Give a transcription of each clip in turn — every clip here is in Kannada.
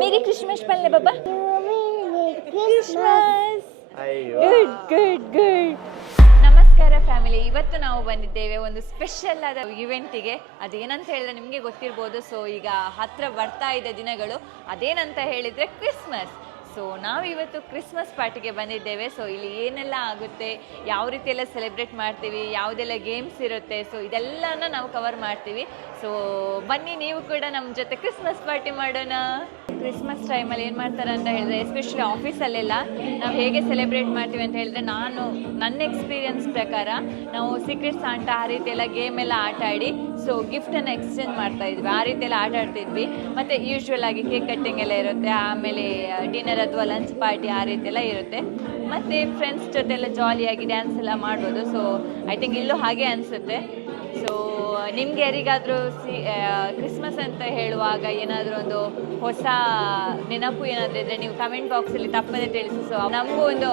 ಮೇರಿ ಕ್ರಿಸ್ಮಸ್ ಪಲ್ಲೆ ಬಾಬಾ ಕ್ರಿಸ್ಮಸ್ ಅಯ್ಯೋ ಗುಡ್ ಗುಡ್ ಗುಡ್ ನಮಸ್ಕಾರ ಫ್ಯಾಮಿಲಿ. ಇವತ್ತು ನಾವು ಬಂದಿದ್ದೇವೆ ಒಂದು ಸ್ಪೆಷಲ್ ಆದ ಇವೆಂಟಿಗೆ ಅದೇನಂತ ಹೇಳಿದ್ರೆ ನಿಮಗೆ ಗೊತ್ತಿರ್ಬೋದು. ಸೊ ಈಗ ಹತ್ರ ಬರ್ತಾ ಇದೆ ದಿನಗಳು. ಅದೇನಂತ ಹೇಳಿದ್ರೆ ಕ್ರಿಸ್ಮಸ್ ಸೊ ನಾವು ಇವತ್ತು ಕ್ರಿಸ್ಮಸ್ ಪಾರ್ಟಿಗೆ ಬಂದಿದ್ದೇವೆ. ಸೊ ಇಲ್ಲಿ ಏನೆಲ್ಲ ಆಗುತ್ತೆ, ಯಾವ ರೀತಿಯೆಲ್ಲ ಸೆಲೆಬ್ರೇಟ್ ಮಾಡ್ತೀವಿ, ಯಾವುದೆಲ್ಲ ಗೇಮ್ಸ್ ಇರುತ್ತೆ ಸೊ ಇದೆಲ್ಲನ ನಾವು ಕವರ್ ಮಾಡ್ತೀವಿ. ಸೊ ಬನ್ನಿ, ನೀವು ಕೂಡ ನಮ್ಮ ಜೊತೆ ಕ್ರಿಸ್ಮಸ್ ಪಾರ್ಟಿ ಮಾಡೋಣ. ಕ್ರಿಸ್ಮಸ್ ಟೈಮಲ್ಲಿ ಏನು ಮಾಡ್ತಾರೆ ಅಂತ ಹೇಳಿದ್ರೆ ಎಸ್ಪೆಷಲಿ ಆಫೀಸಲ್ಲೆಲ್ಲ ನಾವು ಹೇಗೆ ಸೆಲೆಬ್ರೇಟ್ ಮಾಡ್ತೀವಿ ಅಂತ ಹೇಳಿದ್ರೆ, ನಾನು, ನನ್ನ ಎಕ್ಸ್ಪೀರಿಯನ್ಸ್ ಪ್ರಕಾರ ನಾವು ಸೀಕ್ರೆಟ್ ಸಾಂಟ ಆ ರೀತಿಯೆಲ್ಲ ಗೇಮ್ ಎಲ್ಲ ಆಟ ಆಡಿ ಸೊ ಗಿಫ್ಟನ್ನು ಎಕ್ಸ್ಚೇಂಜ್ ಮಾಡ್ತಾ ಇದ್ವಿ. ಆ ರೀತಿ ಎಲ್ಲ ಆಟ ಆಡ್ತಿದ್ವಿ. ಮತ್ತು ಯೂಶ್ವಲ್ ಆಗಿ ಕೇಕ್ ಕಟ್ಟಿಂಗ್ ಎಲ್ಲ ಇರುತ್ತೆ. ಆಮೇಲೆ ಡಿನ್ನರ್ ಅಥವಾ ಲಂಚ್ ಪಾರ್ಟಿ ಆ ರೀತಿ ಎಲ್ಲ ಇರುತ್ತೆ. ಮತ್ತು ಫ್ರೆಂಡ್ಸ್ ಜೊತೆ ಎಲ್ಲ ಜಾಲಿಯಾಗಿ ಡ್ಯಾನ್ಸ್ ಎಲ್ಲ ಮಾಡ್ಬೋದು. ಸೊ ಐ ಥಿಂಕ್ ಇಲ್ಲೂ ಹಾಗೆ ಅನಿಸುತ್ತೆ. ಸೊ ನಿಮ್ಗೆ ಯಾರಿಗಾದ್ರೂ ಸಿ ಕ್ರಿಸ್ಮಸ್ ಅಂತ ಹೇಳುವಾಗ ಏನಾದರೂ ಒಂದು ಹೊಸ ನೆನಪು ಏನಾದರೂ ಇದ್ರೆ ನೀವು ಕಮೆಂಟ್ ಬಾಕ್ಸಲ್ಲಿ ತಪ್ಪದೆ ತಿಳಿಸಿ. ಸೊ ನಮಗೂ ಒಂದು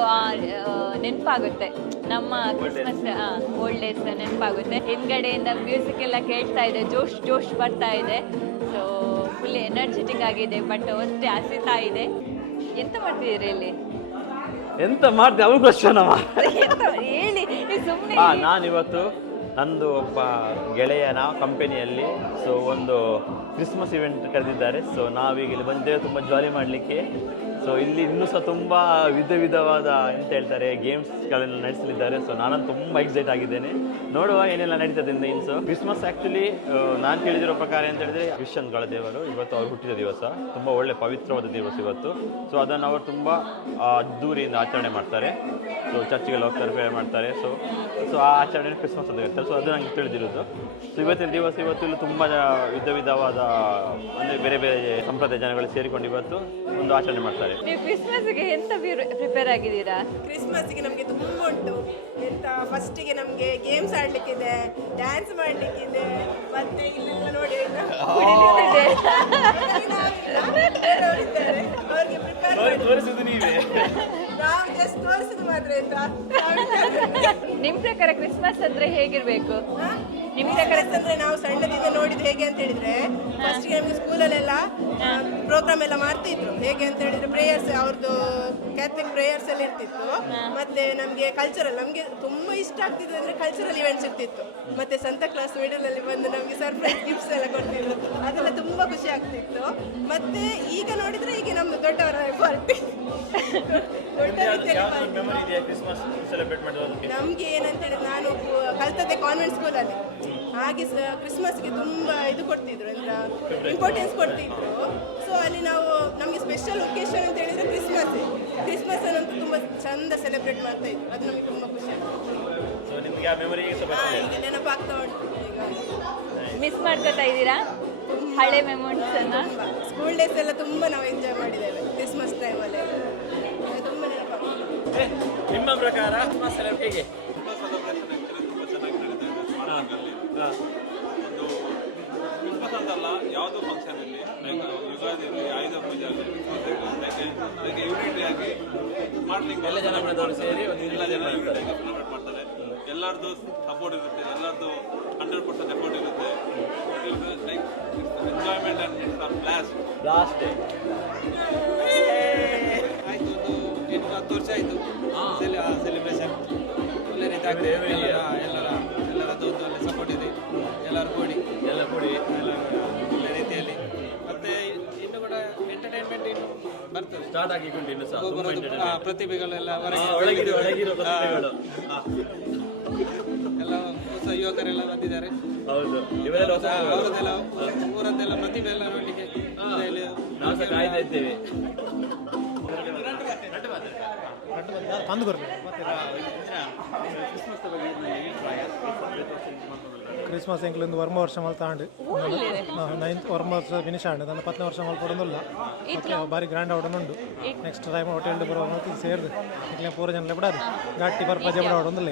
ನೆನಪಾಗುತ್ತೆ. ನಮ್ಮ ಕ್ರಿಸ್ಮಸ್ ಓಲ್ಡ್ ಡೇಸ್ ನೆನಪಾಗುತ್ತೆ. ಹಿಂದ್ಗಡೆಯಿಂದ ಮ್ಯೂಸಿಕ್ ಎಲ್ಲ ಕೇಳ್ತಾ ಇದೆ ಜೋಶ್ ಜೋಶ್ ಬರ್ತಾ ಇದೆ. ಸೊ ಫುಲ್ ಎನರ್ಜೆಟಿಕ್ ಆಗಿದೆ ಬಟ್ ಅಷ್ಟೇ ಹಸಿತಾ ಇದೆ. ಎಂತ ಮಾಡ್ತಿದ್ದೀರಿ ಇಲ್ಲಿ? ಎಂತ ಮಾಡ್ತೀವಿ ಅವ್ರ ಕ್ವಶನ್ ಅವ? ಎಂತ ಹೇಳಿ ಸುಮ್ಮನೆ ನಾನು ನಾನಿವತ್ತು ನಂದು ಒಬ್ಬ ಗೆಳೆಯನ ಕಂಪನಿಯಲ್ಲಿ ಸೊ ಒಂದು ಕ್ರಿಸ್ಮಸ್ ಇವೆಂಟ್ ಕರೆದಿದ್ದಾರೆ. ಸೊ ನಾವೀಗ ಇಲ್ಲಿ ಬಂದೇವೆ ತುಂಬ ಜಾಲಿ ಮಾಡಲಿಕ್ಕೆ. ಸೊ ಇಲ್ಲಿ ಇನ್ನೂ ಸಹ ತುಂಬ ವಿಧ ವಿಧವಾದ ಎಂತ ಹೇಳ್ತಾರೆ ಗೇಮ್ಸ್ಗಳೆಲ್ಲ ನಡೆಸಲಿದ್ದಾರೆ. ಸೊ ನಾನು ತುಂಬ ಎಕ್ಸೈಟ್ ಆಗಿದ್ದೇನೆ. ನೋಡುವ ಏನೆಲ್ಲ ನಡೀತದೆ ಇನ್ನು ಕ್ರಿಸ್ಮಸ್ ಆ್ಯಕ್ಚುಲಿ ನಾನು ತಿಳಿದಿರೋ ಪ್ರಕಾರ ಅಂತ ಹೇಳಿದ್ರೆ ಕ್ರಿಶ್ಚನ್ಗಳ ದೇವರು, ಇವತ್ತು ಅವ್ರು ಹುಟ್ಟಿದ ದಿವಸ. ತುಂಬ ಒಳ್ಳೆ ಪವಿತ್ರವಾದ ದಿವಸ ಇವತ್ತು. ಸೊ ಅದನ್ನು ಅವರು ತುಂಬ ಅದ್ದೂರಿಯಿಂದ ಆಚರಣೆ ಮಾಡ್ತಾರೆ. ಸೊ ಚರ್ಚ್ಗೆಲ್ಲ ಹೋಗ್ತಾರೆ ಪ್ರೇಯರ್ ಮಾಡ್ತಾರೆ. ಸೊ ಸೊ ಆ ಆಚರಣೆ ಕ್ರಿಸ್ಮಸ್ ಅಂತ ಹೇಳ್ತಾರೆ ಸೊ ಅದು ನನಗೆ ತಿಳಿದಿರೋದು. ಸೊ ಇವತ್ತಿನ ದಿವಸ ಇವತ್ತು ಇಲ್ಲಿ ತುಂಬ ವಿಧ ವಿಧವಾದ ಅಂದರೆ ಬೇರೆ ಬೇರೆ ಸಂಪ್ರದಾಯ ಜನಗಳು ಸೇರಿಕೊಂಡು ಇವತ್ತು ಒಂದು ಆಚರಣೆ ಮಾಡ್ತಾರೆ. ನೀವು ಕ್ರಿಸ್ಮಸ್ಗೆ ಎಂತ ಪ್ರಿಪೇರ್ ಆಗಿದ್ದೀರಾ? ಕ್ರಿಸ್ಮಸ್ಗೆ ನಮಗೆ ತುಂಬ ಉಂಟು. ಎಂತ ಫಸ್ಟಿಗೆ ನಮಗೆ ಗೇಮ್ಸ್ ಆಡ್ಲಿಕ್ಕಿದೆ ಡ್ಯಾನ್ಸ್ ಮಾಡಲಿಕ್ಕಿದೆ ಮತ್ತೆ ಇಲ್ಲೆಲ್ಲ ನೋಡಿ ಅವ್ರಿಗೆ ಪ್ರಿಪೇರ್ ತೋರಿಸುದು ನೀವೇ. ಜಸ್ಟ್ ನಿಮ್ ಪ್ರಕಾರ ಕ್ರಿಸ್ಮಸ್ ಅಂದ್ರೆ ಹೇಗಿರ್ಬೇಕು? ನಿಮ್ ಪ್ರಕಾರ? ಅಂದ್ರೆ ನಾವು ಸಣ್ಣದಿಂದ ನೋಡಿದ್ ಹೇಗೆ ಅಂತ ಹೇಳಿದ್ರೆ ಫಸ್ಟ್ಗೆ ನಮಗೆ ಸ್ಕೂಲಲ್ಲೆಲ್ಲ ಪ್ರೋಗ್ರಾಮ್ ಎಲ್ಲ ಮಾಡ್ತಿದ್ರು. ಹೇಗೆ ಅಂತ ಹೇಳಿದ್ರೆ ಪ್ರೇಯರ್ಸ್ ಅವ್ರದ್ದು ಕ್ಯಾಥಲಿಕ್ ಪ್ರೇಯರ್ಸ್ ಎಲ್ಲ ಇರ್ತಿತ್ತು. ಮತ್ತೆ ನಮಗೆ ಕಲ್ಚರಲ್ ನಮಗೆ ತುಂಬಾ ಇಷ್ಟ ಆಗ್ತಿತ್ತು ಅಂದ್ರೆ ಕಲ್ಚರಲ್ ಇವೆಂಟ್ಸ್ ಇರ್ತಿತ್ತು. ಮತ್ತೆ ಸಂತ ಕ್ಲಾಸ್ ಮಿಡಲ್ ಅಲ್ಲಿ ಬಂದು ನಮಗೆ ಸರ್ಪ್ರೈಸ್ ಗಿಫ್ಟ್ಸ್ ಎಲ್ಲ ಕೊಡ್ತಿದ್ರು. ಅದೆಲ್ಲ ತುಂಬಾ ಖುಷಿ ಆಗ್ತಿತ್ತು. ಮತ್ತೆ ಈಗ ನೋಡಿದ್ರೆ ಈಗ ನಮ್ದು ದೊಡ್ಡವರ ಪಾರ್ಟಿ ನಮ್ಗೆ ಏನಂತ ಹೇಳಿದ್ರೆ ನಾನು ಕಲ್ತದೆ ಕಲ್ತದ್ದೆ ಕಾನ್ವೆಂಟ್ ಸ್ಕೂಲಲ್ಲಿ ಹಾಗೆ ಕ್ರಿಸ್ಮಸ್ಗೆ ತುಂಬಾ ಇದು ಕೊಡ್ತಿದ್ರು ಅಂದ್ರೆ ಇಂಪಾರ್ಟೆನ್ಸ್ ಕೊಡ್ತಿದ್ರು. ಸೊ ಅಲ್ಲಿ ನಾವು ನಮಗೆ ಸ್ಪೆಷಲ್ ಒಕೇಶನ್ ಅಂತ ಹೇಳಿದ್ರೆ ಕ್ರಿಸ್ಮಸ್ ಕ್ರಿಸ್ಮಸ್ ಅನ್ನಂತೂ ತುಂಬ ಚಂದ ಸೆಲೆಬ್ರೇಟ್ ಮಾಡ್ತಾ ಇದ್ರು. ಅದು ನಮಗೆ ತುಂಬ ಖುಷಿ ಆಗ್ತದೆ ಸೊ ನಿಮ್ಗೆ ಆ ಮೆಮೊರಿ ಹಾ, ಬರ್ತದೆ ಈಗ ನೆನಪಾಗ್ತಾ ಉಂಟು ಮಿಸ್ ಮಾಡ್ಕೊತಾ ಇದ್ದೀರಾ? ಹಳೆ ಮೆಮೊರೀಸ್ ಅನ್ನ? ಸ್ಕೂಲ್ ಡೇಸ್ ಎಲ್ಲ ತುಂಬಾ ನಾವು ಎಂಜಾಯ್ ಮಾಡಿದ್ದೇವೆ ಕ್ರಿಸ್ಮಸ್ ಟೈಮಲ್ಲಿ ಏ, ನಿಮ್ಮ ಪ್ರಕಾರ ಸೆಲೆಬ್ರೇಟ್ ಹೇಗೆ? ಹಾ. ಒಂದು ಕ್ರಿಸ್ಮಸ್ ಅಂತಲ್ಲ ಯಾವುದೋ ಫಂಕ್ಷನ್ ಅಲ್ಲಿ ಲೈಕ್ ಯುಗಾದಿ ಇರಲಿ ಆಯುಧ ಪೂಜೆ ಯೂನಿಟಿ ಆಗಿ ಮಾಡ್ಲಿಕ್ಕೆ ಎಲ್ಲ ಜನಗಳು ಸೇರಿ ಎಲ್ಲ ಜನ ಯೂನಿಟ್ ಸೆಲೆಬ್ರೇಟ್ ಮಾಡ್ತಾರೆ. ಎಲ್ಲರದ್ದು ಸಪೋರ್ಟ್ ಇರುತ್ತೆ ಎಲ್ಲರದ್ದು ಹಂಡ್ರೆಡ್ ಪರ್ಸೆಂಟ್ ಸಪೋರ್ಟ್ ಇರುತ್ತೆ. Like enjoyment and last blast ವರ್ಷ ಆಯಿತು ಸೆಲೆಬ್ರೇಷನ್ ಒಳ್ಳೆ ರೀತಿ ಆಗ್ತದೆ ಎಲ್ಲರ ಎಲ್ಲರ ಎಲ್ಲರದ್ದು ಒಂದು ಒಳ್ಳೆ ಸಪೋರ್ಟ್ ಇದೆ. ಎಲ್ಲರೂ ಕೂಡಿ. ಎಲ್ಲ ಕೂಡಿ. ಎಲ್ಲ ಒಳ್ಳೆ ರೀತಿಯಲ್ಲಿ. ಮತ್ತೆ ಇನ್ನು ಕೂಡ ಎಂಟರ್ಟೈನ್ಮೆಂಟ್ ಇನ್ನು ಬರ್ತದೆ. ಸ್ಟಾರ್ಟ್ ಆಗಿಕೊಂಡು ಇನ್ನು ಸಹ. ಬರೋದು ಪ್ರತಿಭೆಗಳೆಲ್ಲ ಹೊರಗೆ ಎಲ್ಲ ಹೊಸ ಯುವಕರೆಲ್ಲ ಬಂದಿದ್ದಾರೆ. ಹೌದು. ಆ, ಅವರದ್ದೆಲ್ಲ ಊರದ್ದೆಲ್ಲ ಪ್ರತಿಭೆ ಎಲ್ಲ ನೋಡ್ಲಿಕ್ಕೆ ನಾವು ಸಹ ಕಾಯ್ತಾ ಇದ್ದೇವೆ. ಕ್ರಿಸ್ಮಸ್ ಎಂಕ್ಲೊಂದು ವರ್ಮ ವರ್ಷ താണ്ട് ನೈನ್ತ್ ವರ್ಮ ವರ್ಷ ಫಿನಿಶ್ ಆಂಡು ನನ್ನ ಪತ್ನ ವರ್ಷ ಮಲ್ಪಡೊಂದುಲ್ಲ ಮತ್ತೆ ಬಾರಿ ಗ್ರ್ಯಾಂಡ್ ಆವಡನುಂಡು ನೆಕ್ಸ್ಟ್ ಟೈಮ್ ಹೋಟೆಲ್ ಬರೋದು ಮತ್ತೆ ಸೇರ್ದು. ಇಕ್ಲೆ ಪೂರ ಜನ ಬಿಡಾದು. ಗಾಟಿ ಪರ್ಪಜೆ ಬಿಡ ಆವಡೊಂದಿಲ್ಲ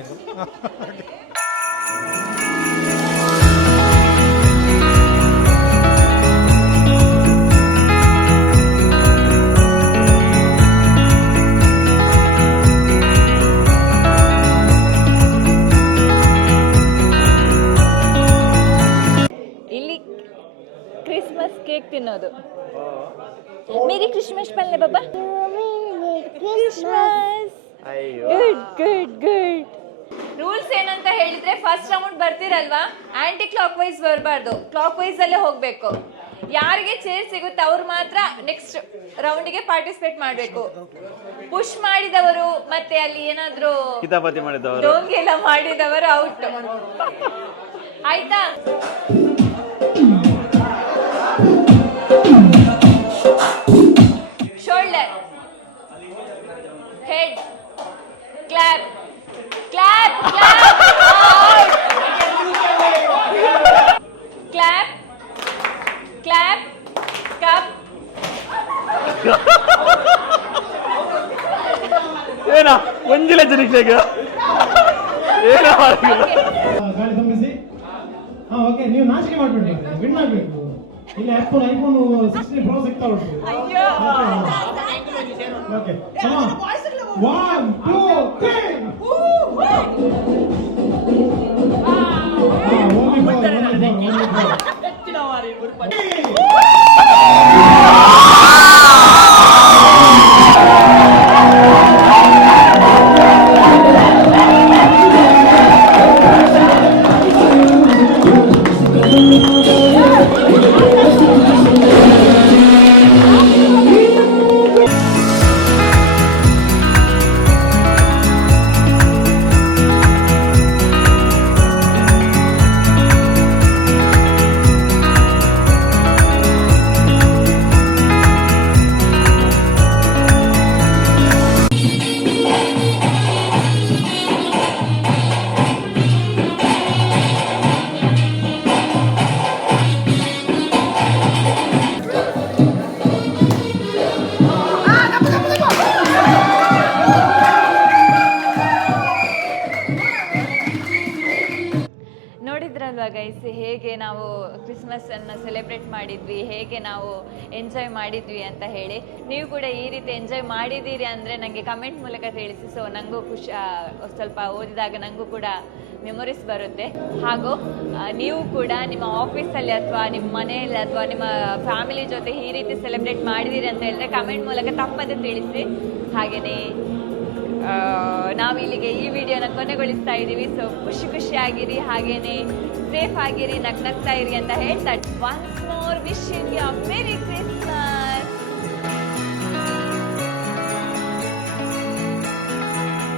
ಕೇಕ್ ತಿನ್ನೋದು. ಮೇರಿ ಕ್ರಿಸ್ಮಸ್ ಪಲ್ಲೆ ಬಾಬಾ ಕ್ರಿಸ್ಮಸ್ ಅಯ್ಯೋ. ಗುಡ್ ಗುಡ್ ಗುಡ್ ರೂಲ್ಸ್ ಏನಂತ ಹೇಳಿದ್ರೆ ಫಸ್ಟ್ ರೌಂಡ್ ಬರ್ತಿರಲ್ವಾ? ಆಂಟಿ ಕ್ಲಾಕ್ ವೈಸ್ ಬರಬಾರ್ದು. ಕ್ಲಾಕ್ ವೈಸ್ ಅಲ್ಲೇ ಹೋಗ್ಬೇಕು. ಯಾರಿಗೆ ಚೇರ್ ಸಿಗುತ್ತೆ ಅವ್ರು ಮಾತ್ರ ನೆಕ್ಸ್ಟ್ ರೌಂಡಿಗೆ ಪಾರ್ಟಿಸಿಪೇಟ್ ಮಾಡಬೇಕು. ಪುಷ್ ಮಾಡಿದವರು ಮತ್ತೆ ಅಲ್ಲಿ ಏನಾದ್ರೂ ಕಿತಾಪತಿ ಮಾಡಿದವರು. ಡೋಂಗಿ ಎಲ್ಲ ಮಾಡಿದವರು ಔಟ್ ಆಯ್ತಾ? ಜನಿಕ್ಷೆಗೆ ಏನ ಗಾಳಿ ತುಂಬಿಸಿ. ಹಾ ಓಕೆ ನೀವು ನಾಚಿಕೆ ಮಾಡ್ಬಿಡಿ ವಿನ್ ಆಗ್ಬೇಕು ಇಲ್ಲ ಆಪಲ್ ಐಫೋನ್ ಸಿಕ್ಸ್ಟೀನ್ ಪ್ರೋ ಸಿಗ್ತಾ ಉಂಟು. Okay one two three guys ಹೇಗೆ ನಾವು ಕ್ರಿಸ್ಮಸ್ ಅನ್ನ ಸೆಲೆಬ್ರೇಟ್ ಮಾಡಿದ್ವಿ, ಹೇಗೆ ನಾವು ಎಂಜಾಯ್ ಮಾಡಿದ್ವಿ ಅಂತ ಹೇಳಿ, ನೀವು ಕೂಡ ಈ ರೀತಿ ಎಂಜಾಯ್ ಮಾಡಿದ್ದೀರಿ ಅಂದರೆ ನನಗೆ ಕಮೆಂಟ್ ಮೂಲಕ ತಿಳಿಸಿ. ಸೊ ನನಗೂ ಖುಷಿ ಸ್ವಲ್ಪ ಓದಿದಾಗ ನನಗೂ ಕೂಡ ಮೆಮೊರೀಸ್ ಬರುತ್ತೆ. ಹಾಗೂ ನೀವು ಕೂಡ ನಿಮ್ಮ ಆಫೀಸಲ್ಲಿ ಅಥವಾ ನಿಮ್ಮ ಮನೆಯಲ್ಲಿ ಅಥವಾ ನಿಮ್ಮ ಫ್ಯಾಮಿಲಿ ಜೊತೆ ಈ ರೀತಿ ಸೆಲೆಬ್ರೇಟ್ ಮಾಡಿದ್ದೀರಿ ಅಂತ ಹೇಳಿದ್ರೆ ಕಮೆಂಟ್ ಮೂಲಕ ತಪ್ಪದೆ ತಿಳಿಸಿ. ಹಾಗೆಯೇ ಆ, ನಾವಿಲ್ಲಿಗೆ ಈ ವಿಡಿಯೋನ ಕೊನೆಗೊಳಿಸ್ತಾ ಇದ್ದೀವಿ. ಸೊ ಖುಷಿ ಖುಷಿಯಾಗಿರಿ ಹಾಗೇನೆ ಸೇಫ್ ಆಗಿರಿ ನಗ್ನಗ್ತಾ ಇರಿ ಅಂತ ಹೇಳ್ತಾ once more wish you merry Christmas